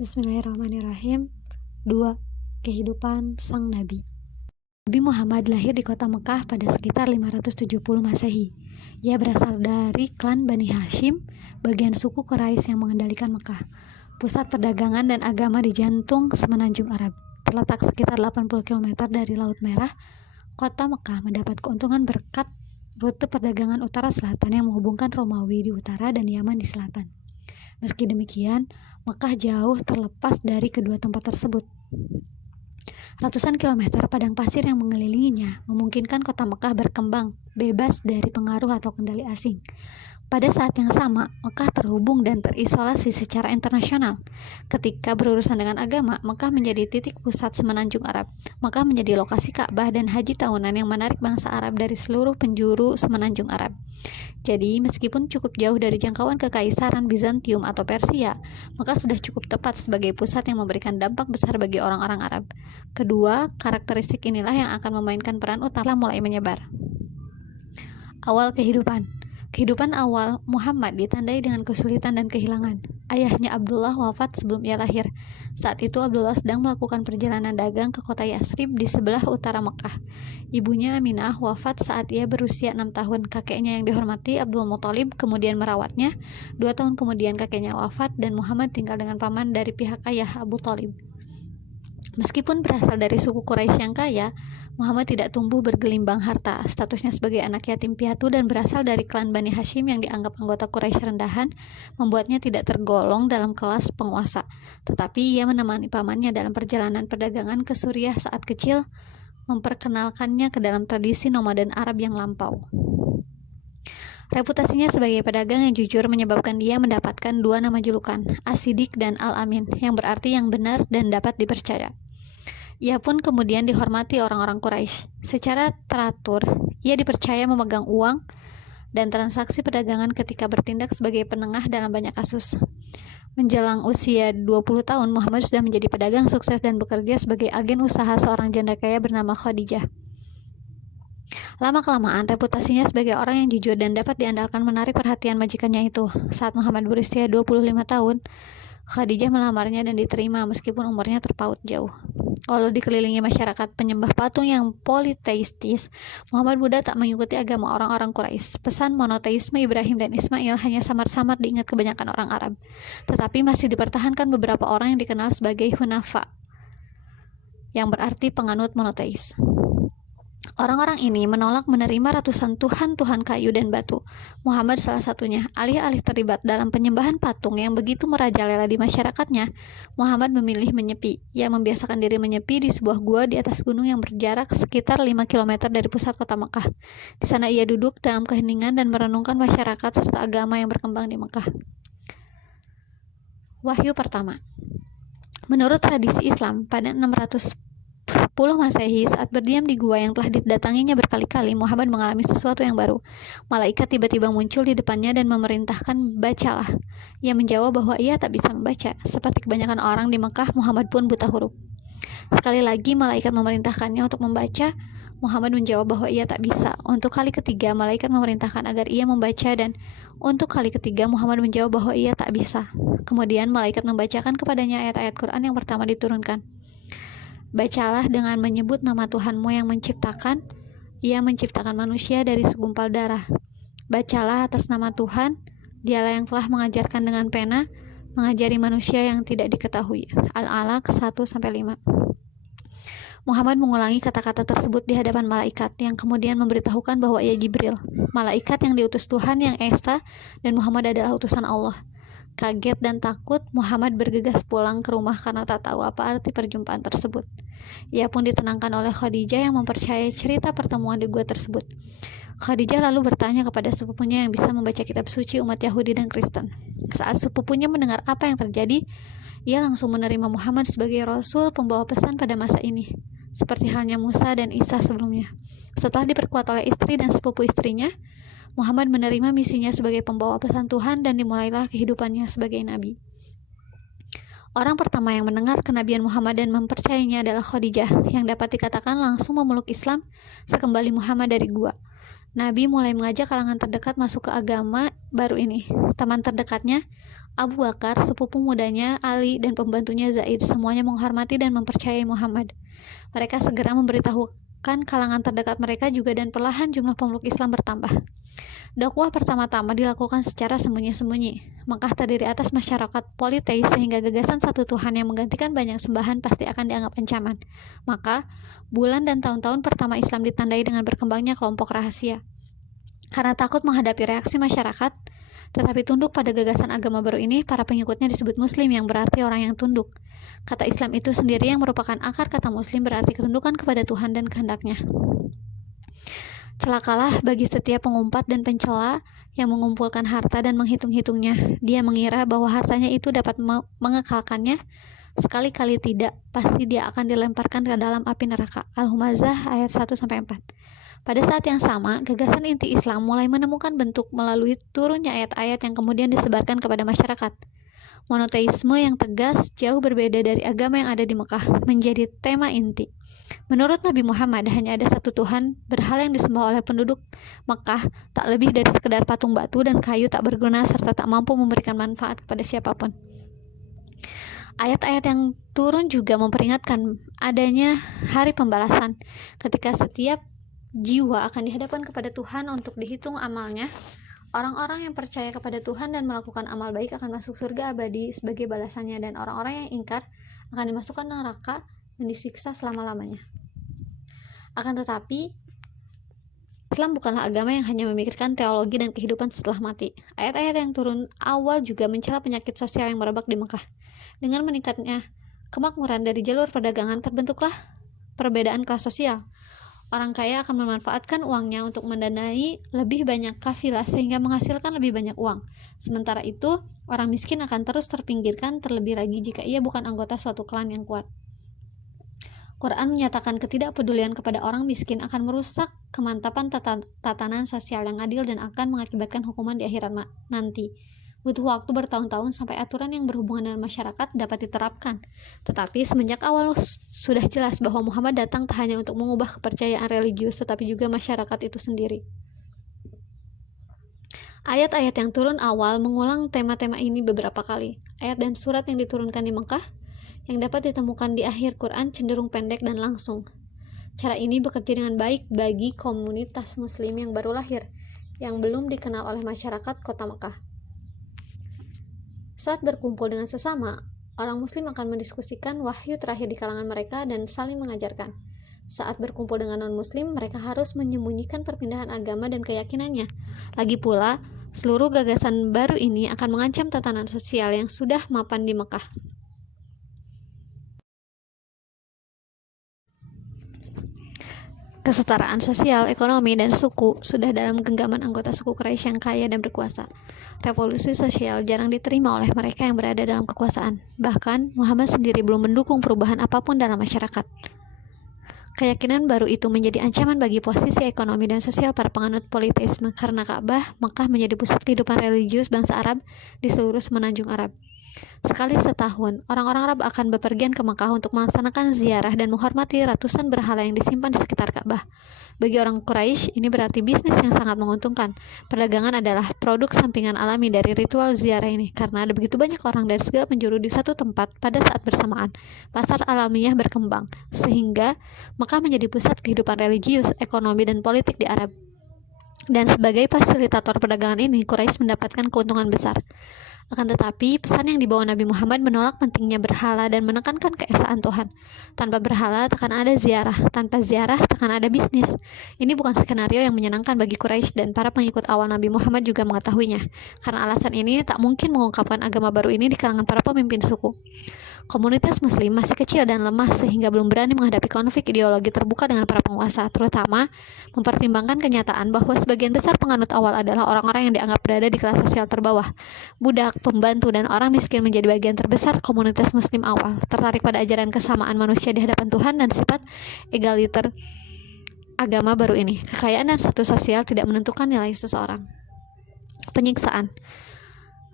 Bismillahirrahmanirrahim. 2. Kehidupan sang Nabi. Nabi Muhammad lahir di kota Mekah pada sekitar 570 Masehi. Ia berasal dari klan Bani Hashim, bagian suku Quraisy yang mengendalikan Mekah, pusat perdagangan dan agama di jantung semenanjung Arab. Terletak sekitar 80 km dari Laut Merah, kota Mekah mendapat keuntungan berkat rute perdagangan utara-selatan yang menghubungkan Romawi di utara dan Yaman di selatan. Meski demikian, Mekah jauh terlepas dari kedua tempat tersebut. Ratusan kilometer padang pasir yang mengelilinginya memungkinkan kota Mekah berkembang bebas dari pengaruh atau kendali asing. Pada saat yang sama, Mekah terhubung dan terisolasi secara internasional. Ketika berurusan dengan agama, Mekah menjadi titik pusat semenanjung Arab. Mekah menjadi lokasi Ka'bah dan haji tahunan yang menarik bangsa Arab dari seluruh penjuru semenanjung Arab. Jadi, meskipun cukup jauh dari jangkauan kekaisaran Bizantium atau Persia, Mekah sudah cukup tepat sebagai pusat yang memberikan dampak besar bagi orang-orang Arab. Kedua, karakteristik inilah yang akan memainkan peran utama mulai menyebar. Awal kehidupan. Kehidupan awal Muhammad ditandai dengan kesulitan dan kehilangan. Ayahnya Abdullah wafat sebelum ia lahir. Saat itu Abdullah sedang melakukan perjalanan dagang ke kota Yasrib di sebelah utara Mekah. Ibunya Aminah wafat saat ia berusia 6 tahun. Kakeknya yang dihormati Abdul Muthalib kemudian merawatnya. 2 tahun kemudian kakeknya wafat dan Muhammad tinggal dengan paman dari pihak ayah, Abu Thalib. Meskipun berasal dari suku Quraisy yang kaya, Muhammad tidak tumbuh bergelimbang harta. Statusnya sebagai anak yatim piatu dan berasal dari klan Bani Hashim yang dianggap anggota Quraisy rendahan membuatnya tidak tergolong dalam kelas penguasa. Tetapi ia menemani pamannya dalam perjalanan perdagangan ke Suriah saat kecil, memperkenalkannya ke dalam tradisi nomaden Arab yang lampau. Reputasinya sebagai pedagang yang jujur menyebabkan dia mendapatkan 2 nama julukan, As-Siddiq dan Al-Amin, yang berarti yang benar dan dapat dipercaya. Ia pun kemudian dihormati orang-orang Quraisy. Secara teratur, ia dipercaya memegang uang dan transaksi perdagangan ketika bertindak sebagai penengah dalam banyak kasus. Menjelang usia 20 tahun, Muhammad sudah menjadi pedagang sukses dan bekerja sebagai agen usaha seorang janda kaya bernama Khadijah. Lama-kelamaan, reputasinya sebagai orang yang jujur dan dapat diandalkan menarik perhatian majikannya itu. Saat Muhammad berusia 25 tahun, Khadijah melamarnya dan diterima meskipun umurnya terpaut jauh. Walau dikelilingi masyarakat penyembah patung yang politeistis, Muhammad muda tak mengikuti agama orang-orang Quraisy. Pesan monoteisme Ibrahim dan Ismail hanya samar-samar diingat kebanyakan orang Arab, tetapi masih dipertahankan beberapa orang yang dikenal sebagai Hunafa, yang berarti penganut monoteis. Orang-orang ini menolak menerima ratusan tuhan-tuhan kayu dan batu. Muhammad salah satunya. Alih-alih terlibat dalam penyembahan patung yang begitu merajalela di masyarakatnya, Muhammad memilih menyepi. Ia membiasakan diri menyepi di sebuah gua di atas gunung yang berjarak sekitar 5 km dari pusat kota Mekah. Di sana ia duduk dalam keheningan dan merenungkan masyarakat serta agama yang berkembang di Mekah. Wahyu pertama. Menurut tradisi Islam, pada 610 Masehi, saat berdiam di gua yang telah didatanginya berkali-kali, Muhammad mengalami sesuatu yang baru. Malaikat tiba-tiba muncul di depannya dan memerintahkan, "Bacalah." Ia menjawab bahwa ia tak bisa membaca. Seperti kebanyakan orang di Mekah, Muhammad pun buta huruf. Sekali lagi malaikat memerintahkannya untuk membaca. Muhammad menjawab bahwa ia tak bisa. Untuk kali ketiga, malaikat memerintahkan agar ia membaca dan untuk kali ketiga Muhammad menjawab bahwa ia tak bisa. Kemudian malaikat membacakan kepadanya ayat-ayat Quran yang pertama diturunkan. "Bacalah dengan menyebut nama Tuhanmu yang menciptakan. Ia menciptakan manusia dari segumpal darah. Bacalah atas nama Tuhan. Dialah yang telah mengajarkan dengan pena, mengajari manusia yang tidak diketahui." Al-Alaq 1-5. Muhammad mengulangi kata-kata tersebut di hadapan malaikat, yang kemudian memberitahukan bahwa ia Jibril, malaikat yang diutus Tuhan yang Esa, dan Muhammad adalah utusan Allah. Kaget dan takut, Muhammad bergegas pulang ke rumah karena tak tahu apa arti perjumpaan tersebut. Ia pun ditenangkan oleh Khadijah yang mempercayai cerita pertemuan di gua tersebut. Khadijah lalu bertanya kepada sepupunya yang bisa membaca kitab suci umat Yahudi dan Kristen. Saat sepupunya mendengar apa yang terjadi, ia langsung menerima Muhammad sebagai Rasul pembawa pesan pada masa ini, seperti halnya Musa dan Isa sebelumnya. Setelah diperkuat oleh istri dan sepupu istrinya, Muhammad menerima misinya sebagai pembawa pesan Tuhan dan dimulailah kehidupannya sebagai nabi. Orang pertama yang mendengar kenabian Muhammad dan mempercayainya adalah Khadijah, yang dapat dikatakan langsung memeluk Islam sekembali Muhammad dari gua. Nabi mulai mengajak kalangan terdekat masuk ke agama baru ini. Teman terdekatnya, Abu Bakar, sepupu mudanya, Ali, dan pembantunya Zaid semuanya menghormati dan mempercayai Muhammad. Mereka segera memberitahukan kalangan terdekat mereka juga dan perlahan jumlah pemeluk Islam bertambah. Dakwah pertama-tama dilakukan secara sembunyi-sembunyi. Makkah terdiri atas masyarakat politeis sehingga gagasan satu Tuhan yang menggantikan banyak sembahan pasti akan dianggap ancaman. Maka, bulan dan tahun-tahun pertama Islam ditandai dengan berkembangnya kelompok rahasia. Karena takut menghadapi reaksi masyarakat, tetapi tunduk pada gagasan agama baru ini, para pengikutnya disebut Muslim yang berarti orang yang tunduk. Kata Islam itu sendiri yang merupakan akar kata Muslim berarti ketundukan kepada Tuhan dan kehendaknya. Celakalah bagi setiap pengumpat dan pencela yang mengumpulkan harta dan menghitung-hitungnya. Dia mengira bahwa hartanya itu dapat mengekalkannya. Sekali-kali tidak, pasti dia akan dilemparkan ke dalam api neraka. Al-Humazah ayat 1-4. Pada saat yang sama, gagasan inti Islam mulai menemukan bentuk melalui turunnya ayat-ayat yang kemudian disebarkan kepada masyarakat. Monoteisme yang tegas, jauh berbeda dari agama yang ada di Mekah, menjadi tema inti. Menurut Nabi Muhammad, hanya ada satu Tuhan, berhala yang disembah oleh penduduk Mekah tak lebih dari sekedar patung batu dan kayu tak berguna serta tak mampu memberikan manfaat kepada siapapun. Ayat-ayat yang turun juga memperingatkan adanya hari pembalasan, ketika setiap jiwa akan dihadapkan kepada Tuhan untuk dihitung amalnya. Orang-orang yang percaya kepada Tuhan dan melakukan amal baik akan masuk surga abadi sebagai balasannya, dan orang-orang yang ingkar akan dimasukkan neraka dan disiksa selama-lamanya. Akan tetapi, Islam bukanlah agama yang hanya memikirkan teologi dan kehidupan setelah mati. Ayat-ayat yang turun awal juga mencela penyakit sosial yang merebak di Mekah. Dengan meningkatnya kemakmuran dari jalur perdagangan, terbentuklah perbedaan kelas sosial. Orang kaya akan memanfaatkan uangnya untuk mendanai lebih banyak kafilah sehingga menghasilkan lebih banyak uang. Sementara itu, orang miskin akan terus terpinggirkan, terlebih lagi jika ia bukan anggota suatu klan yang kuat. Quran menyatakan ketidakpedulian kepada orang miskin akan merusak kemantapan tatanan sosial yang adil dan akan mengakibatkan hukuman di akhirat nanti. Butuh waktu bertahun-tahun sampai aturan yang berhubungan dengan masyarakat dapat diterapkan. Tetapi semenjak awal sudah jelas bahwa Muhammad datang tak hanya untuk mengubah kepercayaan religius, tetapi juga masyarakat itu sendiri. Ayat-ayat yang turun awal mengulang tema-tema ini beberapa kali. Ayat dan surat yang diturunkan di Mekah yang dapat ditemukan di akhir Quran cenderung pendek dan langsung. Cara ini bekerja dengan baik bagi komunitas Muslim yang baru lahir, yang belum dikenal oleh masyarakat kota Mekah. Saat berkumpul dengan sesama, orang Muslim akan mendiskusikan wahyu terakhir di kalangan mereka dan saling mengajarkan. Saat berkumpul dengan non-Muslim, mereka harus menyembunyikan perpindahan agama dan keyakinannya. Lagi pula, seluruh gagasan baru ini akan mengancam tatanan sosial yang sudah mapan di Mekah. Kesetaraan sosial, ekonomi, dan suku sudah dalam genggaman anggota suku Quraisy yang kaya dan berkuasa. Revolusi sosial jarang diterima oleh mereka yang berada dalam kekuasaan. Bahkan, Muhammad sendiri belum mendukung perubahan apapun dalam masyarakat. Keyakinan baru itu menjadi ancaman bagi posisi ekonomi dan sosial para penganut politeisme karena Ka'bah, Makkah menjadi pusat kehidupan religius bangsa Arab di seluruh semenanjung Arab. Sekali setahun, orang-orang Arab akan bepergian ke Makkah untuk melaksanakan ziarah dan menghormati ratusan berhala yang disimpan di sekitar Ka'bah. Bagi orang Quraisy, ini berarti bisnis yang sangat menguntungkan. Perdagangan adalah produk sampingan alami dari ritual ziarah ini, karena ada begitu banyak orang dari segala penjuru di satu tempat pada saat bersamaan. Pasar alamiah berkembang, sehingga Makkah menjadi pusat kehidupan religius, ekonomi, dan politik di Arab. Dan sebagai fasilitator perdagangan ini, Quraisy mendapatkan keuntungan besar. Akan tetapi, pesan yang dibawa Nabi Muhammad menolak pentingnya berhala dan menekankan keesaan Tuhan. Tanpa berhala, takkan ada ziarah. Tanpa ziarah, takkan ada bisnis. Ini bukan skenario yang menyenangkan bagi Quraisy dan para pengikut awal Nabi Muhammad juga mengetahuinya. Karena alasan ini, tak mungkin mengungkapkan agama baru ini di kalangan para pemimpin suku. Komunitas Muslim masih kecil dan lemah sehingga belum berani menghadapi konflik ideologi terbuka dengan para penguasa, terutama mempertimbangkan kenyataan bahwa sebagian besar penganut awal adalah orang-orang yang dianggap berada di kelas sosial terbawah. Budak, pembantu, dan orang miskin menjadi bagian terbesar komunitas Muslim awal, tertarik pada ajaran kesamaan manusia di hadapan Tuhan dan sifat egaliter agama baru ini. Kekayaan dan status sosial tidak menentukan nilai seseorang. Penyiksaan.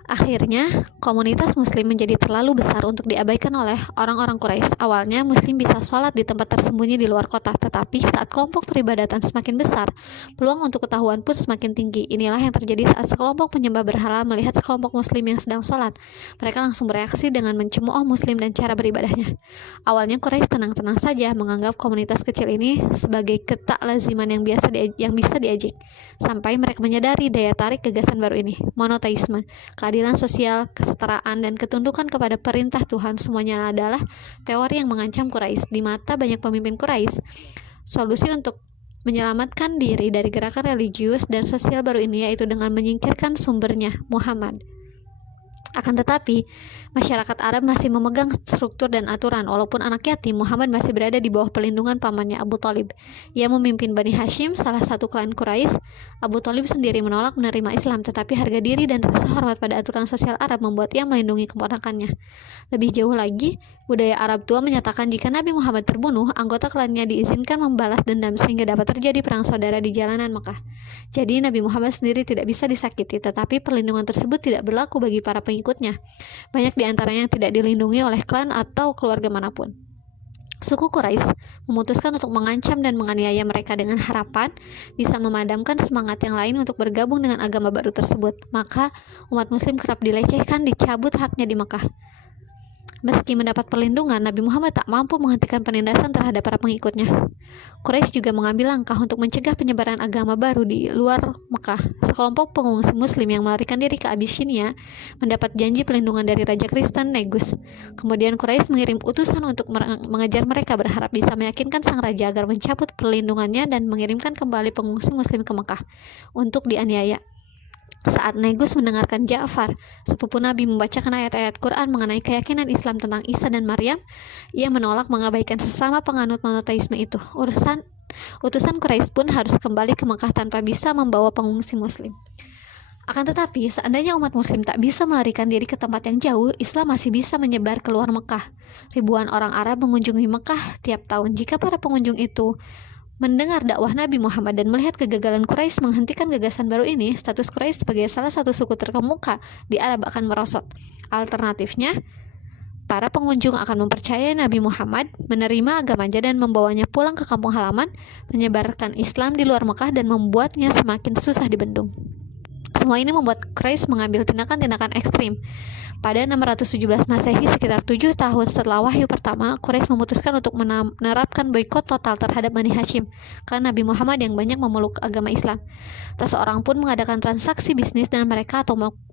Akhirnya, komunitas Muslim menjadi terlalu besar untuk diabaikan oleh orang-orang Quraisy. Awalnya, Muslim bisa sholat di tempat tersembunyi di luar kota, tetapi saat kelompok peribadatan semakin besar, peluang untuk ketahuan pun semakin tinggi. Inilah yang terjadi saat sekelompok penyembah berhala melihat sekelompok Muslim yang sedang sholat. Mereka langsung bereaksi dengan mencemooh Muslim dan cara beribadahnya. Awalnya, Quraisy tenang-tenang saja menganggap komunitas kecil ini sebagai ketaklaziman yang bisa diajak, sampai mereka menyadari daya tarik gagasan baru ini, monoteisme. Keadilan sosial, kesetaraan, dan ketundukan kepada perintah Tuhan semuanya adalah teori yang mengancam Quraisy. Di mata banyak pemimpin Quraisy, solusi untuk menyelamatkan diri dari gerakan religius dan sosial baru ini yaitu dengan menyingkirkan sumbernya, Muhammad. Akan tetapi, masyarakat Arab masih memegang struktur dan aturan. Walaupun anak yatim, Muhammad masih berada di bawah pelindungan pamannya Abu Thalib. Ia memimpin Bani Hashim, salah satu klan Quraisy. Abu Thalib sendiri menolak menerima Islam, tetapi harga diri dan rasa hormat pada aturan sosial Arab membuat ia melindungi keponakannya. Lebih jauh lagi, budaya Arab tua menyatakan jika Nabi Muhammad terbunuh, anggota klannya diizinkan membalas dendam sehingga dapat terjadi perang saudara di jalanan Mekah. Jadi Nabi Muhammad sendiri tidak bisa disakiti, tetapi perlindungan tersebut tidak berlaku bagi para pengikutnya. Banyak di antaranya yang tidak dilindungi oleh klan atau keluarga manapun. Suku Quraisy memutuskan untuk mengancam dan menganiaya mereka dengan harapan bisa memadamkan semangat yang lain untuk bergabung dengan agama baru tersebut. Maka umat muslim kerap dilecehkan, dicabut haknya di Mekah. Meski mendapat perlindungan, Nabi Muhammad tak mampu menghentikan penindasan terhadap para pengikutnya. Quraisy juga mengambil langkah untuk mencegah penyebaran agama baru di luar Mekah. Sekelompok pengungsi Muslim yang melarikan diri ke Abyssinia mendapat janji perlindungan dari Raja Kristen Negus. Kemudian Quraisy mengirim utusan untuk mengejar mereka, berharap bisa meyakinkan sang raja agar mencabut perlindungannya dan mengirimkan kembali pengungsi Muslim ke Mekah untuk dianiaya. Saat Negus mendengarkan Ja'far, sepupu Nabi, membacakan ayat-ayat Quran mengenai keyakinan Islam tentang Isa dan Maryam, ia menolak mengabaikan sesama penganut monoteisme itu. Utusan Quraisy pun harus kembali ke Mekah tanpa bisa membawa pengungsi Muslim. Akan tetapi, seandainya umat Muslim tak bisa melarikan diri ke tempat yang jauh, Islam masih bisa menyebar keluar Mekah. Ribuan orang Arab mengunjungi Mekah tiap tahun. Jika para pengunjung itu mendengar dakwah Nabi Muhammad dan melihat kegagalan Quraisy menghentikan gagasan baru ini, status Quraisy sebagai salah satu suku terkemuka di Arab akan merosot. Alternatifnya, para pengunjung akan mempercayai Nabi Muhammad, menerima agamanya dan membawanya pulang ke kampung halaman, menyebarkan Islam di luar Mekah dan membuatnya semakin susah dibendung. Semua ini membuat Quraisy mengambil tindakan-tindakan ekstrim. Pada 617 Masehi, sekitar 7 tahun setelah wahyu pertama, Quraisy memutuskan untuk menerapkan boikot total terhadap Bani Hashim, klan Nabi Muhammad yang banyak memeluk agama Islam. Tak seorang pun mengadakan transaksi bisnis dengan mereka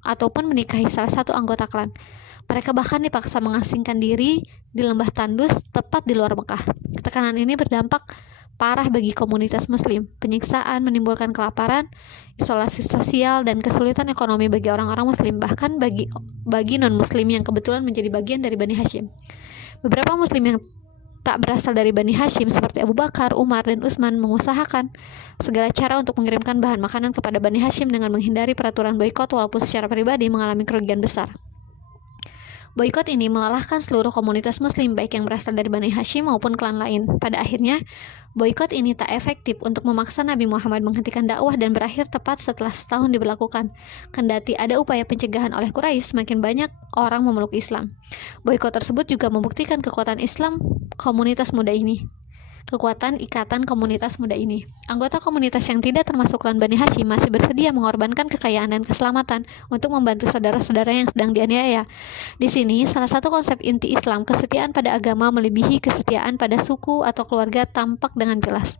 ataupun menikahi salah satu anggota klan. Mereka bahkan dipaksa mengasingkan diri di lembah Tandus, tepat di luar Mekah. Tekanan ini berdampak parah bagi komunitas Muslim. Penyiksaan menimbulkan kelaparan, isolasi sosial, dan kesulitan ekonomi bagi orang-orang Muslim, bahkan bagi non-Muslim yang kebetulan menjadi bagian dari Bani Hashim. Beberapa Muslim yang tak berasal dari Bani Hashim seperti Abu Bakar, Umar, dan Utsman mengusahakan segala cara untuk mengirimkan bahan makanan kepada Bani Hashim dengan menghindari peraturan boikot walaupun secara pribadi mengalami kerugian besar. Boikot ini melelahkan seluruh komunitas Muslim baik yang berasal dari Bani Hashim maupun klan lain. Pada akhirnya, boikot ini tak efektif untuk memaksa Nabi Muhammad menghentikan dakwah dan berakhir tepat setelah setahun diberlakukan. Kendati ada upaya pencegahan oleh Quraisy, semakin banyak orang memeluk Islam. Boikot tersebut juga membuktikan kekuatan Islam kekuatan ikatan komunitas muda ini. Anggota komunitas yang tidak termasuk klan Bani Hashim masih bersedia mengorbankan kekayaan dan keselamatan untuk membantu saudara-saudara yang sedang dianiaya. Di sini, salah satu konsep inti Islam, kesetiaan pada agama melebihi kesetiaan pada suku atau keluarga, tampak dengan jelas.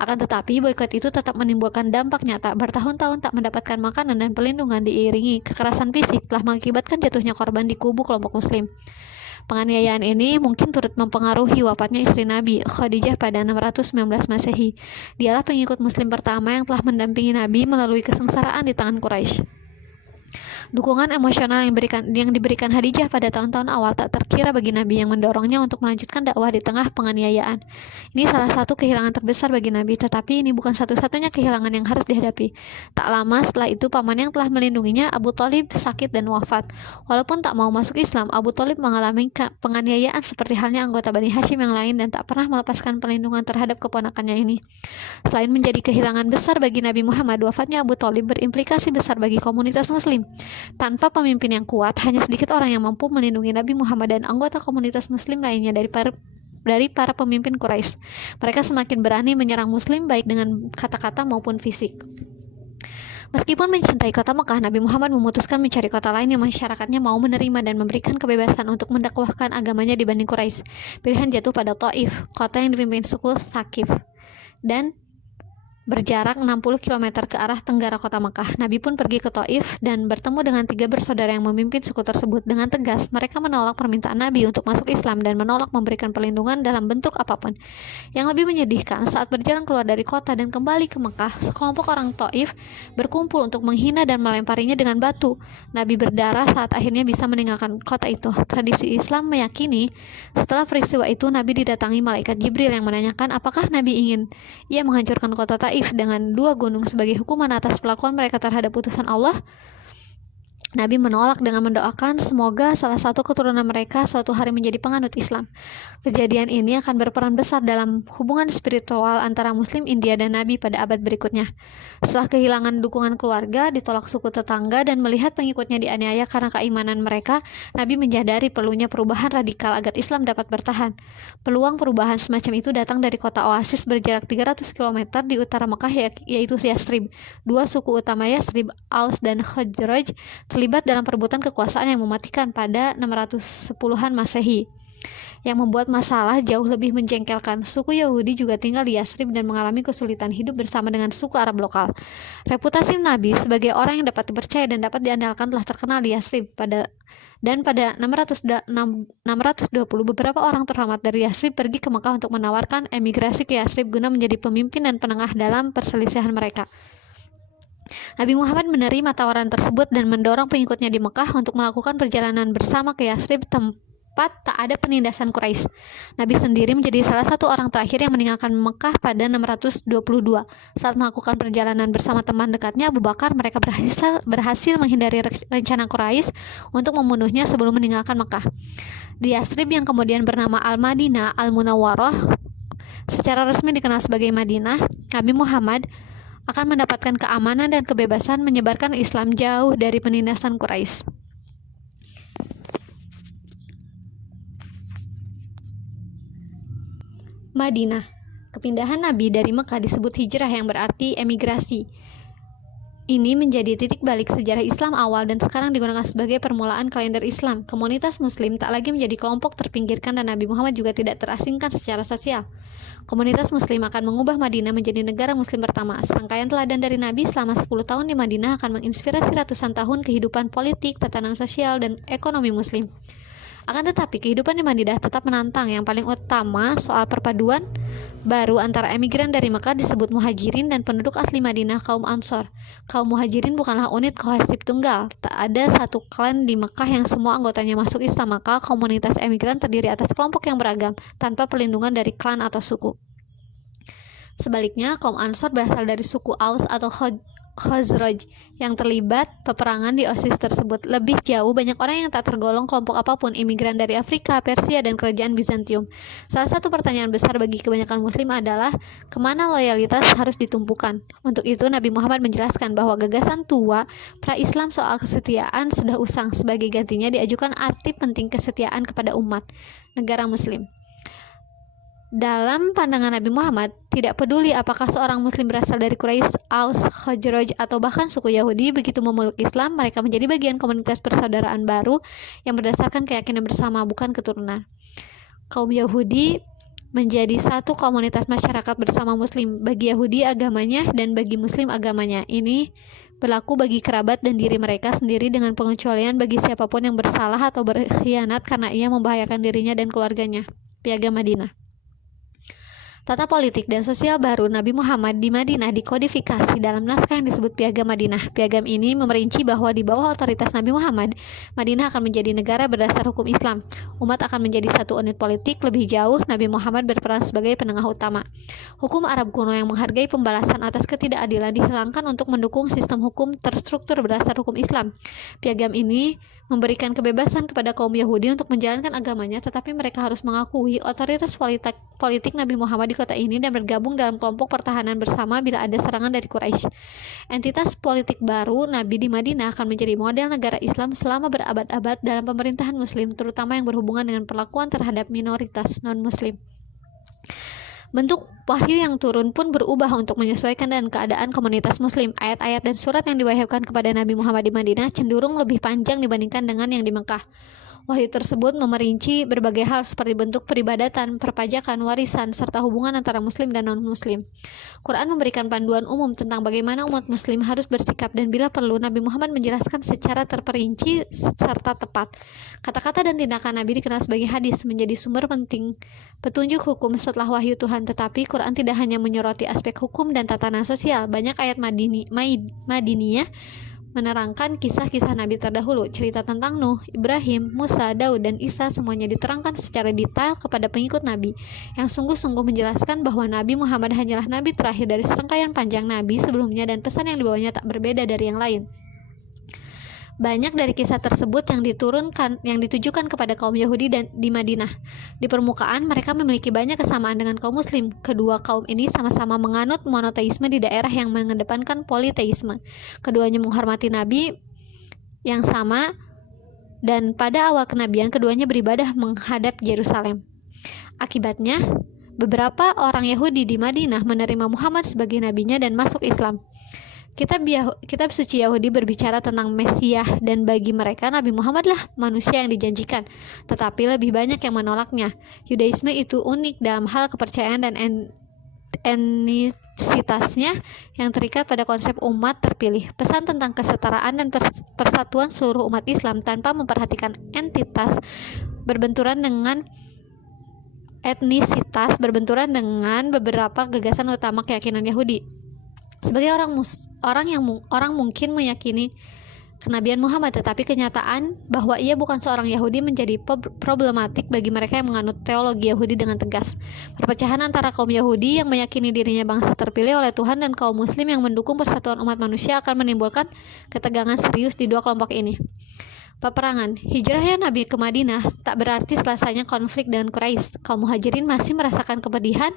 Akan tetapi, boikot itu tetap menimbulkan dampak nyata. Bertahun-tahun tak mendapatkan makanan dan perlindungan diiringi kekerasan fisik telah mengakibatkan jatuhnya korban di kubu kelompok Muslim. Penganiayaan ini mungkin turut mempengaruhi wafatnya istri Nabi, Khadijah, pada 619 Masehi. Dialah pengikut Muslim pertama yang telah mendampingi Nabi melalui kesengsaraan di tangan Quraisy. Dukungan emosional yang diberikan Khadijah pada tahun-tahun awal tak terkira bagi Nabi yang mendorongnya untuk melanjutkan dakwah di tengah penganiayaan. Ini salah satu kehilangan terbesar bagi Nabi, tetapi ini bukan satu-satunya kehilangan yang harus dihadapi. Tak lama setelah itu, paman yang telah melindunginya, Abu Thalib, sakit dan wafat. Walaupun tak mau masuk Islam, Abu Thalib mengalami penganiayaan seperti halnya anggota Bani Hashim yang lain dan tak pernah melepaskan perlindungan terhadap keponakannya ini. Selain menjadi kehilangan besar bagi Nabi Muhammad, wafatnya Abu Thalib berimplikasi besar bagi komunitas Muslim. Tanpa pemimpin yang kuat, hanya sedikit orang yang mampu melindungi Nabi Muhammad dan anggota komunitas muslim lainnya dari para pemimpin Quraisy. Mereka semakin berani menyerang muslim baik dengan kata-kata maupun fisik. Meskipun mencintai kota Mekah, Nabi Muhammad memutuskan mencari kota lain yang masyarakatnya mau menerima dan memberikan kebebasan untuk mendakwahkan agamanya dibanding Quraisy. Pilihan jatuh pada Thaif, kota yang dipimpin suku Sakif, dan berjarak 60 km ke arah tenggara kota Makkah. Nabi pun pergi ke Thaif dan bertemu dengan 3 bersaudara yang memimpin suku tersebut. Dengan tegas, mereka menolak permintaan Nabi untuk masuk Islam dan menolak memberikan perlindungan dalam bentuk apapun. Yang lebih menyedihkan, saat berjalan keluar dari kota dan kembali ke Makkah, sekelompok orang Thaif berkumpul untuk menghina dan melemparinya dengan batu. Nabi berdarah saat akhirnya bisa meninggalkan kota itu. Tradisi Islam meyakini, setelah peristiwa itu Nabi didatangi malaikat Jibril yang menanyakan apakah Nabi ingin ia menghancurkan kota Thaif dengan 2 gunung sebagai hukuman atas pelakuan mereka terhadap utusan Allah. Nabi menolak dengan mendoakan semoga salah satu keturunan mereka suatu hari menjadi penganut Islam. Kejadian ini akan berperan besar dalam hubungan spiritual antara Muslim India dan Nabi pada abad berikutnya. Setelah kehilangan dukungan keluarga, ditolak suku tetangga, dan melihat pengikutnya dianiaya karena keimanan mereka, Nabi menyadari perlunya perubahan radikal agar Islam dapat bertahan. Peluang perubahan semacam itu datang dari kota oasis berjarak 300 km di utara Mekah, yaitu Yathrib. 2 suku utama Yathrib, Aus dan Khazraj, terlibat dalam perebutan kekuasaan yang mematikan pada 610-an Masehi. Yang membuat masalah jauh lebih menjengkelkan, suku Yahudi juga tinggal di Yathrib dan mengalami kesulitan hidup bersama dengan suku Arab lokal. Reputasi Nabi sebagai orang yang dapat dipercaya dan dapat diandalkan telah terkenal di Yathrib. Pada 620 beberapa orang terhormat dari Yathrib pergi ke Mekah untuk menawarkan emigrasi ke Yathrib guna menjadi pemimpin dan penengah dalam perselisihan mereka. Nabi Muhammad menerima tawaran tersebut dan mendorong pengikutnya di Mekah untuk melakukan perjalanan bersama ke Yathrib, tempat tak ada penindasan Quraisy. Nabi sendiri menjadi salah satu orang terakhir yang meninggalkan Mekah pada 622. Saat melakukan perjalanan bersama teman dekatnya Abu Bakar, mereka berhasil menghindari rencana Quraisy untuk membunuhnya sebelum meninggalkan Mekah. Di Yathrib yang kemudian bernama Al-Madinah Al-Munawwarah, secara resmi dikenal sebagai Madinah, Nabi Muhammad akan mendapatkan keamanan dan kebebasan menyebarkan Islam jauh dari penindasan Quraisy. Madinah. Kepindahan Nabi dari Mekah disebut hijrah yang berarti emigrasi. Ini menjadi titik balik sejarah Islam awal dan sekarang digunakan sebagai permulaan kalender Islam. Komunitas Muslim tak lagi menjadi kelompok terpinggirkan dan Nabi Muhammad juga tidak terasingkan secara sosial. Komunitas Muslim akan mengubah Madinah menjadi negara Muslim pertama. Serangkaian teladan dari Nabi selama 10 tahun di Madinah akan menginspirasi ratusan tahun kehidupan politik, tatanan sosial, dan ekonomi Muslim. Akan tetapi, kehidupan di Madinah tetap menantang. Yang paling utama soal perpaduan baru antara emigran dari Mekah disebut muhajirin dan penduduk asli Madinah kaum Ansor. Kaum muhajirin bukanlah unit kohesif tunggal. Tak ada satu klan di Mekah yang semua anggotanya masuk Islam, maka komunitas emigran terdiri atas kelompok yang beragam tanpa perlindungan dari klan atau suku. Sebaliknya, kaum Ansor berasal dari suku Aus atau Khazraj yang terlibat peperangan di OSIS tersebut. Lebih jauh, banyak orang yang tak tergolong kelompok apapun, imigran dari Afrika, Persia, dan kerajaan Bizantium. Salah satu pertanyaan besar bagi kebanyakan Muslim adalah kemana loyalitas harus ditumpukan. Untuk itu, Nabi Muhammad menjelaskan bahwa gagasan tua pra-Islam soal kesetiaan sudah usang. Sebagai gantinya diajukan arti penting kesetiaan kepada umat negara Muslim. Dalam pandangan Nabi Muhammad, tidak peduli apakah seorang Muslim berasal dari Quraisy, Aus, Khazraj, atau bahkan suku Yahudi, begitu memeluk Islam, mereka menjadi bagian komunitas persaudaraan baru yang berdasarkan keyakinan bersama, bukan keturunan. Kaum Yahudi menjadi satu komunitas masyarakat bersama Muslim. Bagi Yahudi agamanya dan bagi Muslim agamanya. Ini berlaku bagi kerabat dan diri mereka sendiri dengan pengecualian bagi siapapun yang bersalah atau berkhianat karena ia membahayakan dirinya dan keluarganya. Piagam Madinah. Tata politik dan sosial baru Nabi Muhammad di Madinah dikodifikasi dalam naskah yang disebut Piagam Madinah. Piagam ini memerinci bahwa di bawah otoritas Nabi Muhammad, Madinah akan menjadi negara berdasar hukum Islam. Umat akan menjadi satu unit politik. Lebih jauh, Nabi Muhammad berperan sebagai penengah utama. Hukum Arab kuno yang menghargai pembalasan atas ketidakadilan dihilangkan untuk mendukung sistem hukum terstruktur berdasar hukum Islam. Piagam ini memberikan kebebasan kepada kaum Yahudi untuk menjalankan agamanya, tetapi mereka harus mengakui otoritas politik Nabi Muhammad di kota ini dan bergabung dalam kelompok pertahanan bersama bila ada serangan dari Quraisy. Entitas politik baru Nabi di Madinah akan menjadi model negara Islam selama berabad-abad dalam pemerintahan Muslim, terutama yang berhubungan dengan perlakuan terhadap minoritas non-Muslim. Bentuk wahyu yang turun pun berubah untuk menyesuaikan dengan keadaan komunitas Muslim. Ayat-ayat dan surat yang diwahyukan kepada Nabi Muhammad di Madinah cenderung lebih panjang dibandingkan dengan yang di Mekah. Wahyu tersebut memerinci berbagai hal seperti bentuk peribadatan, perpajakan, warisan, serta hubungan antara Muslim dan non-Muslim. Quran memberikan panduan umum tentang bagaimana umat Muslim harus bersikap, dan bila perlu, Nabi Muhammad menjelaskan secara terperinci serta tepat. Kata-kata dan tindakan Nabi dikenal sebagai hadis, menjadi sumber penting petunjuk hukum setelah wahyu Tuhan. Tetapi Quran tidak hanya menyoroti aspek hukum dan tatanan sosial. Banyak ayat Madiniyah menerangkan kisah-kisah Nabi terdahulu. Cerita tentang Nuh, Ibrahim, Musa, Daud, dan Isa semuanya diterangkan secara detail kepada pengikut Nabi, yang sungguh-sungguh menjelaskan bahwa Nabi Muhammad hanyalah Nabi terakhir dari serangkaian panjang Nabi sebelumnya, dan pesan yang dibawanya tak berbeda dari yang lain. Banyak dari kisah tersebut yang ditujukan kepada kaum Yahudi dan di Madinah. Di permukaan, mereka memiliki banyak kesamaan dengan kaum Muslim. Kedua kaum ini sama-sama menganut monoteisme di daerah yang mengedepankan politeisme. Keduanya menghormati Nabi yang sama, dan pada awal kenabian keduanya beribadah menghadap Yerusalem. Akibatnya, beberapa orang Yahudi di Madinah menerima Muhammad sebagai nabinya dan masuk Islam. Kitab suci Yahudi berbicara tentang Mesias, dan bagi mereka Nabi Muhammadlah manusia yang dijanjikan, tetapi lebih banyak yang menolaknya. Yudaisme itu unik dalam hal kepercayaan dan etnisitasnya yang terikat pada konsep umat terpilih. Pesan tentang kesetaraan dan persatuan seluruh umat Islam tanpa memperhatikan entitas berbenturan dengan etnisitas, berbenturan dengan beberapa gagasan utama keyakinan Yahudi. Sebagai orang mungkin meyakini kenabian Muhammad, tetapi kenyataan bahwa ia bukan seorang Yahudi menjadi problematik bagi mereka yang menganut teologi Yahudi dengan tegas. Perpecahan antara kaum Yahudi yang meyakini dirinya bangsa terpilih oleh Tuhan dan kaum Muslim yang mendukung persatuan umat manusia akan menimbulkan ketegangan serius di dua kelompok ini. Peperangan. Hijrahnya Nabi ke Madinah tak berarti selesainya konflik dengan Quraisy. Kaum Muhajirin masih merasakan kepedihan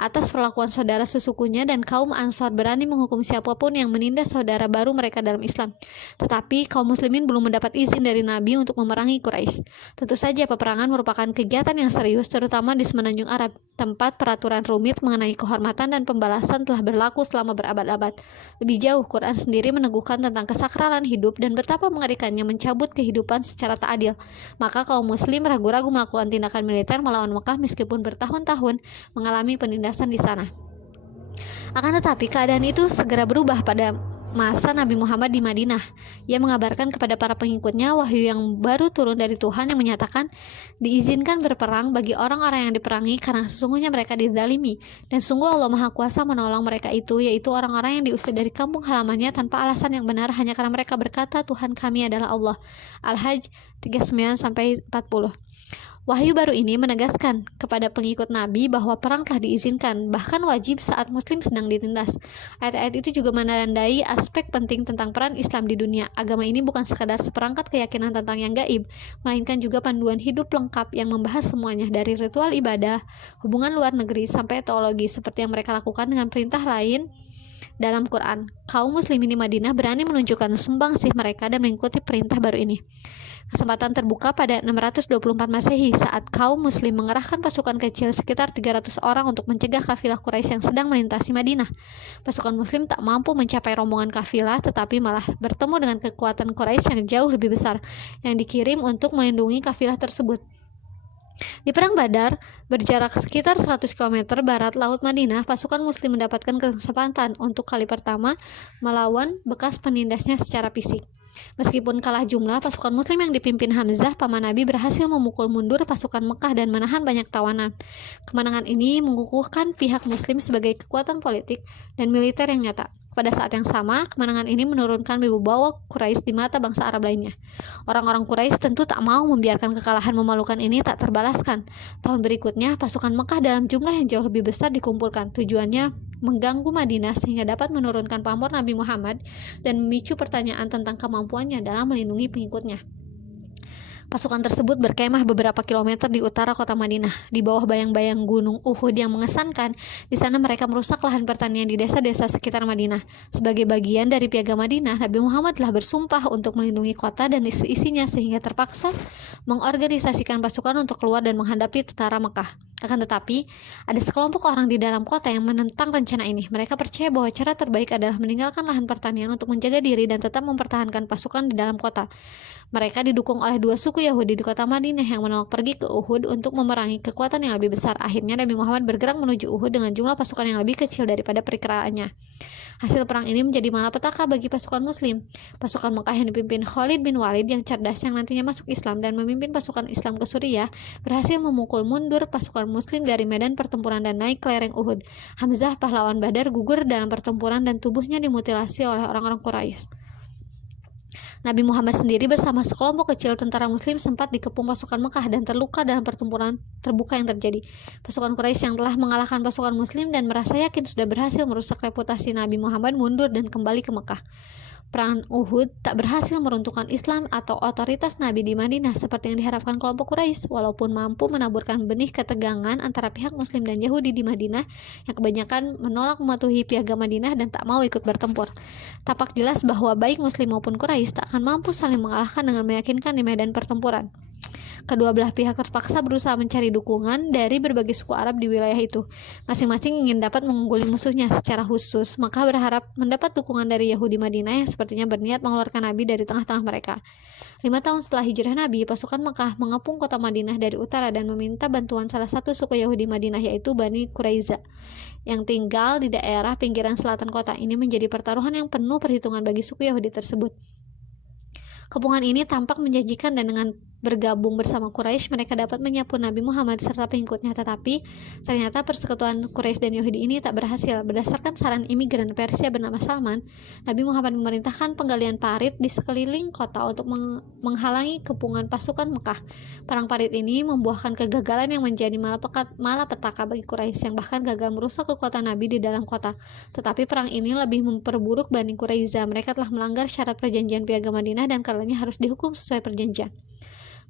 atas perlakuan saudara sesukunya, dan kaum Ansor berani menghukum siapapun yang menindas saudara baru mereka dalam Islam. Tetapi kaum muslimin belum mendapat izin dari Nabi untuk memerangi Quraisy. Tentu saja peperangan merupakan kegiatan yang serius, terutama di Semenanjung Arab, tempat peraturan rumit mengenai kehormatan dan pembalasan telah berlaku selama berabad-abad. Lebih jauh, Quran sendiri meneguhkan tentang kesakralan hidup dan betapa mengerikannya mencabut kehidupan secara tak adil. Maka kaum muslim ragu-ragu melakukan tindakan militer melawan Mekah meskipun bertahun-tahun mengalami penindasan di sana. Akan tetapi keadaan itu segera berubah pada masa Nabi Muhammad di Madinah. Ia mengabarkan kepada para pengikutnya wahyu yang baru turun dari Tuhan yang menyatakan diizinkan berperang bagi orang-orang yang diperangi karena sesungguhnya mereka dizalimi, dan sungguh Allah Maha Kuasa menolong mereka itu, yaitu orang-orang yang diusir dari kampung halamannya tanpa alasan yang benar hanya karena mereka berkata Tuhan kami adalah Allah. Al-Hajj 39-40. Wahyu baru ini menegaskan kepada pengikut Nabi bahwa perang telah diizinkan, bahkan wajib saat Muslim sedang ditindas. Ayat-ayat itu juga menandai aspek penting tentang peran Islam di dunia. Agama ini bukan sekadar seperangkat keyakinan tentang yang gaib, melainkan juga panduan hidup lengkap yang membahas semuanya, dari ritual ibadah, hubungan luar negeri, sampai teologi, seperti yang mereka lakukan dengan perintah lain dalam Quran. Kaum muslimin di Madinah berani menunjukkan sumbangsih mereka dan mengikuti perintah baru ini. Kesempatan terbuka pada 624 Masehi saat kaum muslim mengerahkan pasukan kecil sekitar 300 orang untuk mencegah kafilah Quraisy yang sedang melintasi Madinah. Pasukan muslim tak mampu mencapai rombongan kafilah, tetapi malah bertemu dengan kekuatan Quraisy yang jauh lebih besar yang dikirim untuk melindungi kafilah tersebut. Di Perang Badar, berjarak sekitar 100 km barat laut Madinah, pasukan muslim mendapatkan kesempatan untuk kali pertama melawan bekas penindasnya secara fisik. Meskipun kalah jumlah, pasukan muslim yang dipimpin Hamzah, paman Nabi, berhasil memukul mundur pasukan Mekah dan menahan banyak tawanan. Kemenangan ini mengukuhkan pihak muslim sebagai kekuatan politik dan militer yang nyata. Pada saat yang sama, kemenangan ini menurunkan wibawa Quraisy di mata bangsa Arab lainnya. Orang-orang Quraisy tentu tak mau membiarkan kekalahan memalukan ini tak terbalaskan. Tahun berikutnya, pasukan Mekah dalam jumlah yang jauh lebih besar dikumpulkan. Tujuannya mengganggu Madinah sehingga dapat menurunkan pamor Nabi Muhammad dan memicu pertanyaan tentang kemampuannya dalam melindungi pengikutnya. Pasukan tersebut berkemah beberapa kilometer di utara kota Madinah, di bawah bayang-bayang gunung Uhud yang mengesankan. Di sana mereka merusak lahan pertanian di desa-desa sekitar Madinah. Sebagai bagian dari piagam Madinah, Nabi Muhammad telah bersumpah untuk melindungi kota dan isinya sehingga terpaksa mengorganisasikan pasukan untuk keluar dan menghadapi tentara Mekah. Akan tetapi, ada sekelompok orang di dalam kota yang menentang rencana ini. Mereka percaya bahwa cara terbaik adalah meninggalkan lahan pertanian untuk menjaga diri dan tetap mempertahankan pasukan di dalam kota. Mereka didukung oleh dua suku Yahudi di kota Madinah yang menolak pergi ke Uhud untuk memerangi kekuatan yang lebih besar. Akhirnya Nabi Muhammad bergerak menuju Uhud dengan jumlah pasukan yang lebih kecil daripada perkiraannya. Hasil perang ini menjadi malapetaka bagi pasukan muslim. Pasukan Mekah yang dipimpin Khalid bin Walid yang cerdas yang nantinya masuk Islam dan memimpin pasukan Islam ke Suriah berhasil memukul mundur pasukan muslim dari medan pertempuran dan naik ke lereng Uhud. Hamzah pahlawan Badar gugur dalam pertempuran dan tubuhnya dimutilasi oleh orang-orang Quraisy. Nabi Muhammad sendiri bersama sekelompok kecil tentara muslim sempat dikepung pasukan Mekah dan terluka dalam pertempuran terbuka yang terjadi. Pasukan Quraisy yang telah mengalahkan pasukan muslim dan merasa yakin sudah berhasil merusak reputasi Nabi Muhammad mundur dan kembali ke Mekah. Perang Uhud tak berhasil meruntuhkan Islam atau otoritas Nabi di Madinah seperti yang diharapkan kelompok Quraisy, walaupun mampu menaburkan benih ketegangan antara pihak Muslim dan Yahudi di Madinah yang kebanyakan menolak mematuhi piagam Madinah dan tak mau ikut bertempur. Tampak jelas bahwa baik Muslim maupun Quraisy tak akan mampu saling mengalahkan dengan meyakinkan di medan pertempuran. Kedua belah pihak terpaksa berusaha mencari dukungan dari berbagai suku Arab di wilayah itu. Masing-masing ingin dapat mengungguli musuhnya secara khusus, maka berharap mendapat dukungan dari Yahudi Madinah yang sepertinya berniat mengeluarkan Nabi dari tengah-tengah mereka. 5 tahun setelah hijrah Nabi, pasukan Mekah mengepung kota Madinah dari utara dan meminta bantuan salah satu suku Yahudi Madinah yaitu Bani Quraiza yang tinggal di daerah pinggiran selatan kota. Ini menjadi pertaruhan yang penuh perhitungan bagi suku Yahudi tersebut. Kepungan ini tampak menjanjikan dan dengan bergabung bersama Quraisy mereka dapat menyapu Nabi Muhammad serta pengikutnya, tetapi ternyata persekutuan Quraisy dan Yahudi ini tak berhasil. Berdasarkan saran imigran Persia bernama Salman, Nabi Muhammad memerintahkan penggalian parit di sekeliling kota untuk menghalangi kepungan pasukan Mekah. Perang parit ini membuahkan kegagalan yang menjadi malapetaka bagi Quraisy yang bahkan gagal merusak kekuatan Nabi di dalam kota. Tetapi perang ini lebih memperburuk Bani Quraiza. Mereka telah melanggar syarat perjanjian piagam Madinah dan karenanya harus dihukum sesuai perjanjian.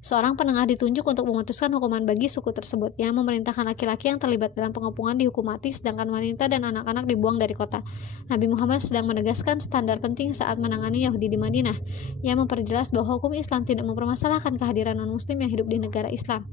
Seorang penengah ditunjuk untuk memutuskan hukuman bagi suku tersebut, yang memerintahkan laki-laki yang terlibat dalam pengepungan dihukum mati, sedangkan wanita dan anak-anak dibuang dari kota. Nabi Muhammad sedang menegaskan standar penting saat menangani Yahudi di Madinah, yang memperjelas bahwa hukum Islam tidak mempermasalahkan kehadiran non-muslim yang hidup di negara Islam.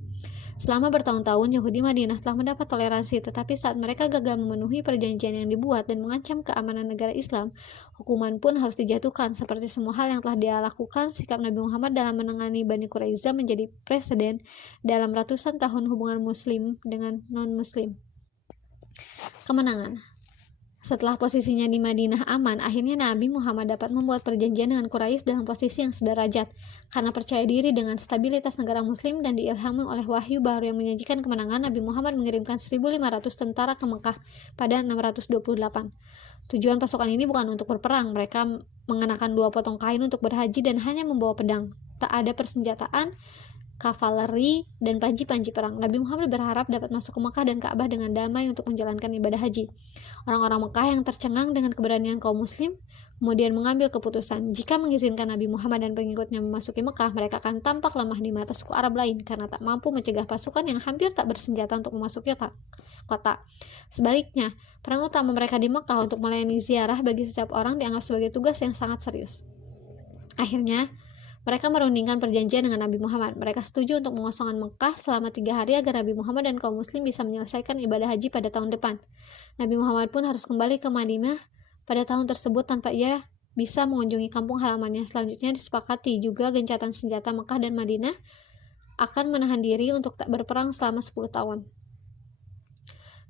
Selama bertahun-tahun, Yahudi Madinah telah mendapat toleransi, tetapi saat mereka gagal memenuhi perjanjian yang dibuat dan mengancam keamanan negara Islam, hukuman pun harus dijatuhkan. Seperti semua hal yang telah dia lakukan, sikap Nabi Muhammad dalam menangani Bani Quraiza menjadi presiden dalam ratusan tahun hubungan Muslim dengan non-Muslim. Kemenangan. Setelah posisinya di Madinah aman, akhirnya Nabi Muhammad dapat membuat perjanjian dengan Quraisy dalam posisi yang sederajat. Karena percaya diri dengan stabilitas negara muslim dan diilhami oleh wahyu baru yang menjanjikan kemenangan, Nabi Muhammad mengirimkan 1.500 tentara ke Mekah pada 628. Tujuan pasukan ini bukan untuk berperang, mereka mengenakan 2 potong kain untuk berhaji dan hanya membawa pedang. Tak ada persenjataan, kavaleri, dan panji-panji perang. Nabi Muhammad berharap dapat masuk ke Mekah dan Ka'bah dengan damai untuk menjalankan ibadah haji. Orang-orang Mekah yang tercengang dengan keberanian kaum muslim kemudian mengambil keputusan, jika mengizinkan Nabi Muhammad dan pengikutnya memasuki Mekah, mereka akan tampak lemah di mata suku Arab lain karena tak mampu mencegah pasukan yang hampir tak bersenjata untuk memasuki kota. Sebaliknya, peran utama mereka di Mekah untuk melayani ziarah bagi setiap orang dianggap sebagai tugas yang sangat serius. Akhirnya, mereka merundingkan perjanjian dengan Nabi Muhammad. Mereka setuju untuk mengosongkan Mekah selama 3 hari agar Nabi Muhammad dan kaum muslim bisa menyelesaikan ibadah haji pada tahun depan. Nabi Muhammad pun harus kembali ke Madinah pada tahun tersebut tanpa ia bisa mengunjungi kampung halamannya. Selanjutnya disepakati juga gencatan senjata Mekah dan Madinah akan menahan diri untuk tak berperang selama 10 tahun.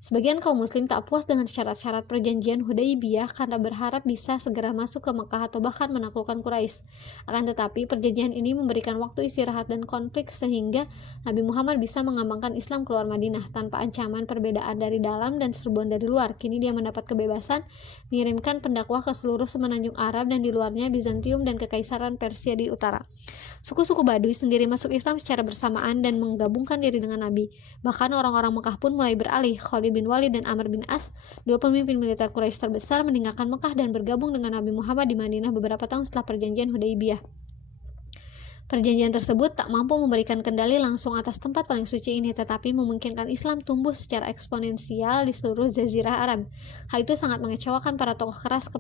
Sebagian kaum muslim tak puas dengan syarat-syarat perjanjian Hudaibiyah karena berharap bisa segera masuk ke Mekah atau bahkan menaklukkan Quraisy. Akan tetapi perjanjian ini memberikan waktu istirahat dan konflik sehingga Nabi Muhammad bisa mengembangkan Islam keluar Madinah tanpa ancaman perbedaan dari dalam dan serbuan dari luar. Kini dia mendapat kebebasan mengirimkan pendakwah ke seluruh semenanjung Arab dan di luarnya Bizantium dan Kekaisaran Persia di utara. Suku-suku Baduy sendiri masuk Islam secara bersamaan dan menggabungkan diri dengan Nabi. Bahkan orang-orang Mekah pun mulai beralih. Khalid bin Walid dan Amr bin As, 2 pemimpin militer Quraisy terbesar, meninggalkan Mekah dan bergabung dengan Nabi Muhammad di Madinah beberapa tahun setelah perjanjian Hudaibiyah. Perjanjian tersebut tak mampu memberikan kendali langsung atas tempat paling suci ini, tetapi memungkinkan Islam tumbuh secara eksponensial di seluruh jazirah Arab. Hal itu sangat mengecewakan para tokoh keras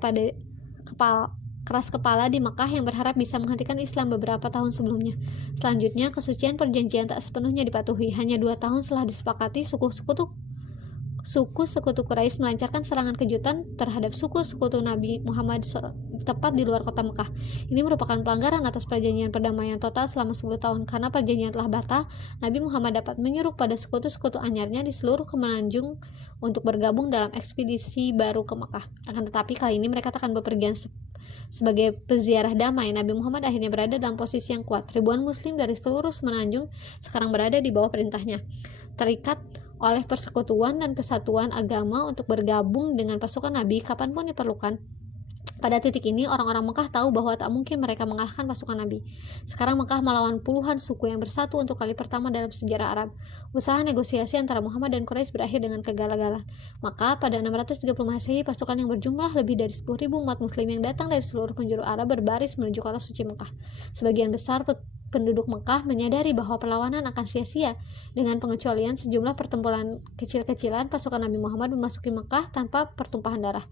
kepala di Mekah yang berharap bisa menghentikan Islam beberapa tahun sebelumnya. Selanjutnya, kesucian perjanjian tak sepenuhnya dipatuhi. Hanya 2 tahun setelah disepakati, suku sekutu Quraisy melancarkan serangan kejutan terhadap suku sekutu Nabi Muhammad tepat di luar kota Mekah. Ini merupakan pelanggaran atas perjanjian perdamaian total selama 10 tahun. Karena perjanjian telah batal, Nabi Muhammad dapat menyuruh pada sekutu-sekutu anyarnya di seluruh kemenanjung untuk bergabung dalam ekspedisi baru ke Mekah. Akan tetapi kali ini mereka akan bepergian sebagai peziarah damai. Nabi Muhammad akhirnya berada dalam posisi yang kuat. Ribuan muslim dari seluruh semenanjung sekarang berada di bawah perintahnya, terikat oleh persekutuan dan kesatuan agama untuk bergabung dengan pasukan Nabi kapanpun diperlukan. Pada titik ini, orang-orang Mekah tahu bahwa tak mungkin mereka mengalahkan pasukan Nabi. Sekarang Mekah melawan puluhan suku yang bersatu untuk kali pertama dalam sejarah Arab. Usaha negosiasi antara Muhammad dan Quraisy berakhir dengan kegagalan. Maka pada 630 Masehi, pasukan yang berjumlah lebih dari 10.000 umat muslim yang datang dari seluruh penjuru Arab berbaris menuju kota suci Mekah. Sebagian besar penduduk Mekah menyadari bahwa perlawanan akan sia-sia. Dengan pengecualian sejumlah pertempuran kecil-kecilan, pasukan Nabi Muhammad memasuki Mekah tanpa pertumpahan darah.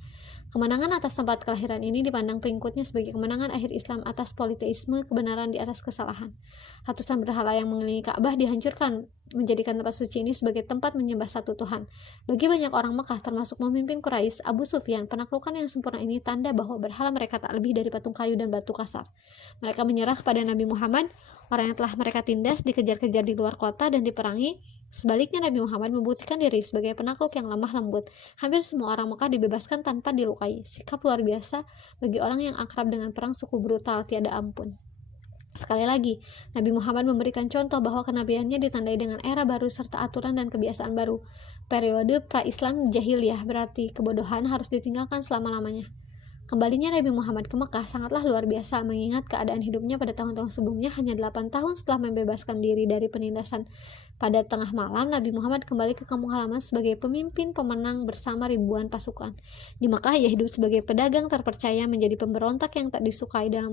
Kemenangan atas tempat kelahiran ini dipandang pengikutnya sebagai kemenangan akhir Islam atas politeisme, kebenaran di atas kesalahan. Ratusan berhala yang mengelilingi Ka'bah dihancurkan, menjadikan tempat suci ini sebagai tempat menyembah satu Tuhan. Bagi banyak orang Mekah, termasuk pemimpin Quraisy, Abu Sufyan, penaklukan yang sempurna ini tanda bahwa berhala mereka tak lebih dari patung kayu dan batu kasar. Mereka menyerah kepada Nabi Muhammad, orang yang telah mereka tindas, dikejar-kejar di luar kota dan diperangi. Sebaliknya, Nabi Muhammad membuktikan diri sebagai penakluk yang lemah lembut. Hampir semua orang Mekah dibebaskan tanpa dilukai. Sikap luar biasa bagi orang yang akrab dengan perang suku brutal tiada ampun. Sekali lagi, Nabi Muhammad memberikan contoh bahwa kenabiannya ditandai dengan era baru serta aturan dan kebiasaan baru. Periode pra-Islam jahiliyah berarti kebodohan harus ditinggalkan selama-lamanya. Kembalinya Nabi Muhammad ke Mekah sangatlah luar biasa, mengingat keadaan hidupnya pada tahun-tahun sebelumnya hanya 8 tahun setelah membebaskan diri dari penindasan. Pada tengah malam, Nabi Muhammad kembali ke kampung halaman sebagai pemimpin pemenang bersama ribuan pasukan. Di Mekah, ia hidup sebagai pedagang terpercaya, menjadi pemberontak yang tak disukai dalam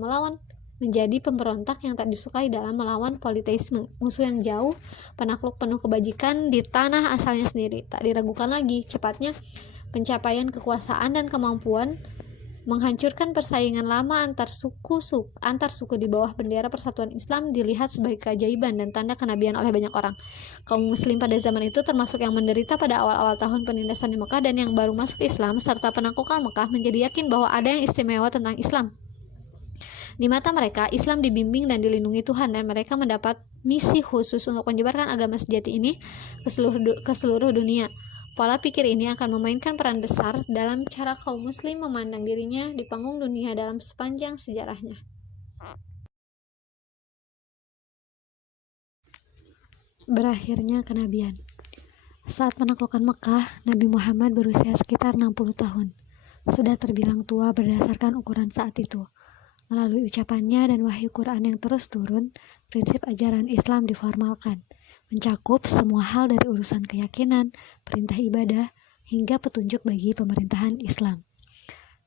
melawan politeisme, musuh yang jauh, penakluk penuh kebajikan di tanah asalnya sendiri. Tak diragukan lagi, cepatnya pencapaian kekuasaan dan kemampuan menghancurkan persaingan lama antar suku di bawah bendera persatuan Islam dilihat sebagai keajaiban dan tanda kenabian oleh banyak orang. Kaum muslim pada zaman itu termasuk yang menderita pada awal-awal tahun penindasan di Mekah dan yang baru masuk Islam serta penaklukan Mekah menjadi yakin bahwa ada yang istimewa tentang Islam. Di mata mereka, Islam dibimbing dan dilindungi Tuhan dan mereka mendapat misi khusus untuk menyebarkan agama sejati ini ke seluruh dunia. Pola pikir ini akan memainkan peran besar dalam cara kaum muslim memandang dirinya di panggung dunia dalam sepanjang sejarahnya. Berakhirnya kenabian. Saat penaklukan Mekah, Nabi Muhammad berusia sekitar 60 tahun. Sudah terbilang tua berdasarkan ukuran saat itu. Melalui ucapannya dan wahyu Quran yang terus turun, prinsip ajaran Islam diformalkan, mencakup semua hal dari urusan keyakinan, perintah ibadah, hingga petunjuk bagi pemerintahan Islam.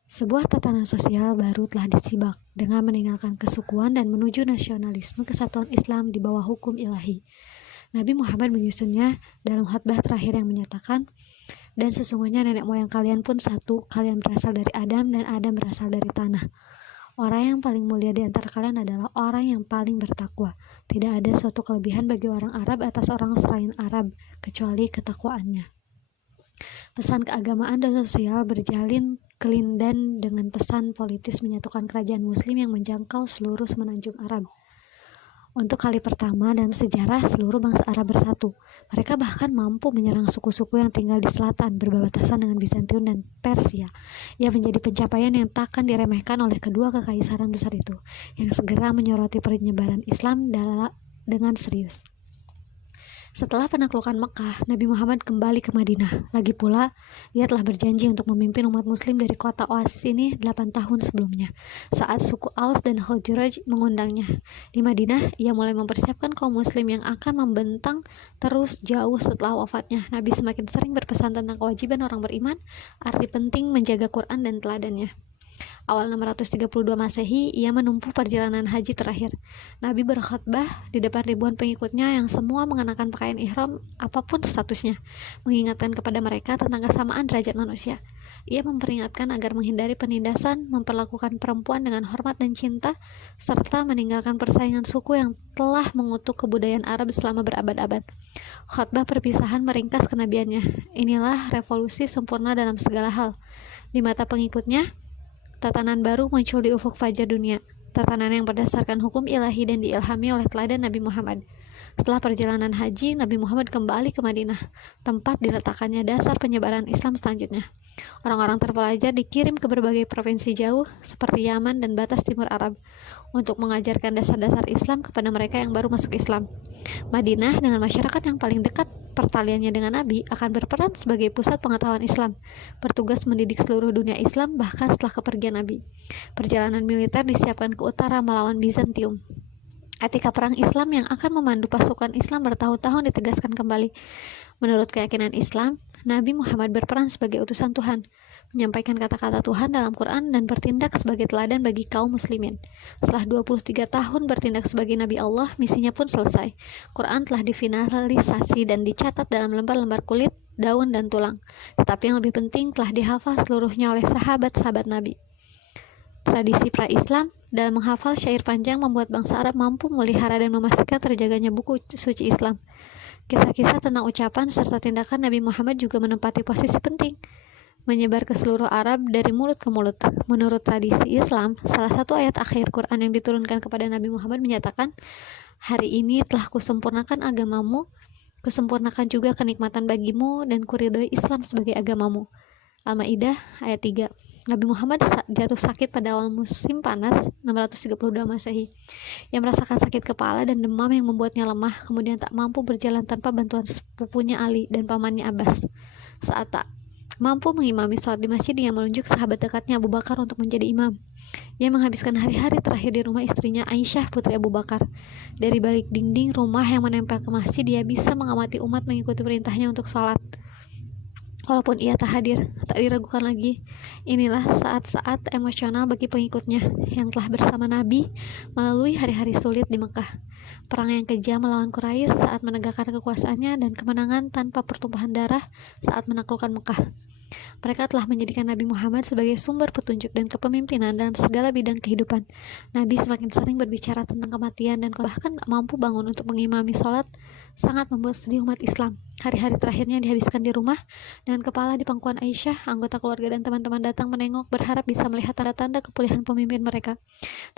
Sebuah tatanan sosial baru telah disibak dengan meninggalkan kesukuan dan menuju nasionalisme kesatuan Islam di bawah hukum ilahi. Nabi Muhammad menyusunnya dalam khutbah terakhir yang menyatakan, "Dan sesungguhnya nenek moyang kalian pun satu, kalian berasal dari Adam dan Adam berasal dari tanah. Orang yang paling mulia di antara kalian adalah orang yang paling bertakwa. Tidak ada suatu kelebihan bagi orang Arab atas orang selain Arab, kecuali ketakwaannya." Pesan keagamaan dan sosial berjalin kelindan dengan pesan politis menyatukan kerajaan muslim yang menjangkau seluruh semenanjung Arab. Untuk kali pertama dalam sejarah, seluruh bangsa Arab bersatu. Mereka bahkan mampu menyerang suku-suku yang tinggal di selatan, berbatasan dengan Bizantium dan Persia. Ia menjadi pencapaian yang takkan diremehkan oleh kedua kekaisaran besar itu, yang segera menyoroti penyebaran Islam dengan serius. Setelah penaklukan Mekah, Nabi Muhammad kembali ke Madinah. Lagi pula, ia telah berjanji untuk memimpin umat muslim dari kota oasis ini 8 tahun sebelumnya, saat suku Aus dan Khazraj mengundangnya. Di Madinah, ia mulai mempersiapkan kaum muslim yang akan membentang terus jauh setelah wafatnya. Nabi semakin sering berpesan tentang kewajiban orang beriman, arti penting menjaga Quran dan teladannya. Awal 632 Masehi, ia menempuh perjalanan haji terakhir. Nabi berkhutbah di depan ribuan pengikutnya yang semua mengenakan pakaian ihram apapun statusnya, mengingatkan kepada mereka tentang kesamaan derajat manusia. Ia memperingatkan agar menghindari penindasan, memperlakukan perempuan dengan hormat dan cinta, serta meninggalkan persaingan suku yang telah mengutuk kebudayaan Arab selama berabad-abad. Khutbah perpisahan meringkas kenabiannya. Inilah revolusi sempurna dalam segala hal. Di mata pengikutnya, tatanan baru muncul di ufuk fajar dunia. Tatanan yang berdasarkan hukum ilahi dan diilhami oleh teladan Nabi Muhammad. Setelah perjalanan haji, Nabi Muhammad kembali ke Madinah, tempat diletakkannya dasar penyebaran Islam selanjutnya. Orang-orang terpelajar dikirim ke berbagai provinsi jauh, seperti Yaman dan batas timur Arab, untuk mengajarkan dasar-dasar Islam kepada mereka yang baru masuk Islam. Madinah dengan masyarakat yang paling dekat pertaliannya dengan Nabi akan berperan sebagai pusat pengetahuan Islam, bertugas mendidik seluruh dunia Islam bahkan setelah kepergian Nabi. Perjalanan militer disiapkan ke utara melawan Bizantium. Etika perang Islam yang akan memandu pasukan Islam bertahun-tahun ditegaskan kembali. Menurut keyakinan Islam, Nabi Muhammad berperan sebagai utusan Tuhan, menyampaikan kata-kata Tuhan dalam Quran dan bertindak sebagai teladan bagi kaum muslimin. Setelah 23 tahun bertindak sebagai Nabi Allah, misinya pun selesai. Quran telah difinalisasi dan dicatat dalam lembar-lembar kulit, daun, dan tulang. Tetapi yang lebih penting telah dihafal seluruhnya oleh sahabat-sahabat Nabi. Tradisi pra-Islam dalam menghafal syair panjang membuat bangsa Arab mampu memelihara dan memastikan terjaganya buku suci Islam. Kisah-kisah tentang ucapan serta tindakan Nabi Muhammad juga menempati posisi penting, menyebar ke seluruh Arab dari mulut ke mulut. Menurut tradisi Islam, salah satu ayat akhir Quran yang diturunkan kepada Nabi Muhammad menyatakan, "Hari ini telah kusempurnakan agamamu, kusempurnakan juga kenikmatan bagimu, dan kuridhoi Islam sebagai agamamu." Al-Maidah ayat 3. Nabi Muhammad jatuh sakit pada awal musim panas 632 Masehi. Ia merasakan sakit kepala dan demam yang membuatnya lemah, kemudian tak mampu berjalan tanpa bantuan sepupunya Ali dan pamannya Abbas. Saat tak mampu mengimami sholat di masjid, dia menunjuk sahabat dekatnya Abu Bakar untuk menjadi imam. Ia menghabiskan hari-hari terakhir di rumah istrinya Aisyah, putri Abu Bakar. Dari balik dinding rumah yang menempel ke masjid, dia bisa mengamati umat mengikuti perintahnya untuk sholat. Walaupun ia tak hadir, tak diragukan lagi. Inilah saat-saat emosional bagi pengikutnya yang telah bersama Nabi melalui hari-hari sulit di Mekah. Perang yang kejam melawan Quraisy saat menegakkan kekuasaannya dan kemenangan tanpa pertumpahan darah saat menaklukkan Mekah. Mereka telah menjadikan Nabi Muhammad sebagai sumber petunjuk dan kepemimpinan dalam segala bidang kehidupan. Nabi semakin sering berbicara tentang kematian dan bahkan tak mampu bangun untuk mengimami sholat, sangat membuat sedih umat Islam. Hari-hari terakhirnya dihabiskan di rumah dengan kepala di pangkuan Aisyah. Anggota keluarga dan teman-teman datang menengok, berharap bisa melihat tanda-tanda kepulihan pemimpin mereka.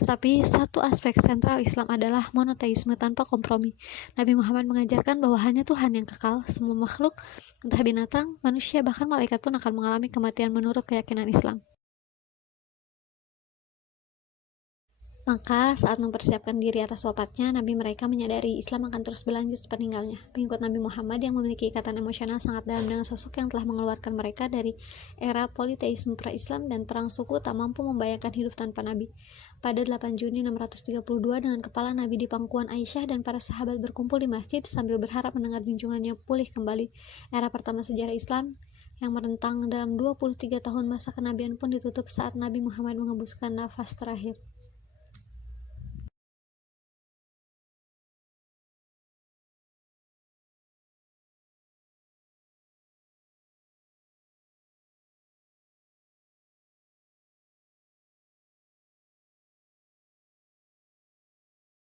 Tetapi satu aspek sentral Islam adalah monoteisme tanpa kompromi. Nabi Muhammad mengajarkan bahwa hanya Tuhan yang kekal. Semua makhluk, entah binatang, manusia, bahkan malaikat pun akan mengalami kematian menurut keyakinan Islam. Maka saat mempersiapkan diri atas wafatnya, Nabi mereka menyadari Islam akan terus berlanjut sepeninggalnya. Pengikut Nabi Muhammad yang memiliki ikatan emosional sangat dalam dengan sosok yang telah mengeluarkan mereka dari era politeisme pra-Islam dan perang suku tak mampu membayangkan hidup tanpa Nabi. Pada 8 Juni 632 dengan kepala Nabi di pangkuan Aisyah dan para sahabat berkumpul di masjid sambil berharap mendengar junjungannya pulih kembali, era pertama sejarah Islam yang merentang dalam 23 tahun masa kenabian pun ditutup saat Nabi Muhammad mengembuskan nafas terakhir.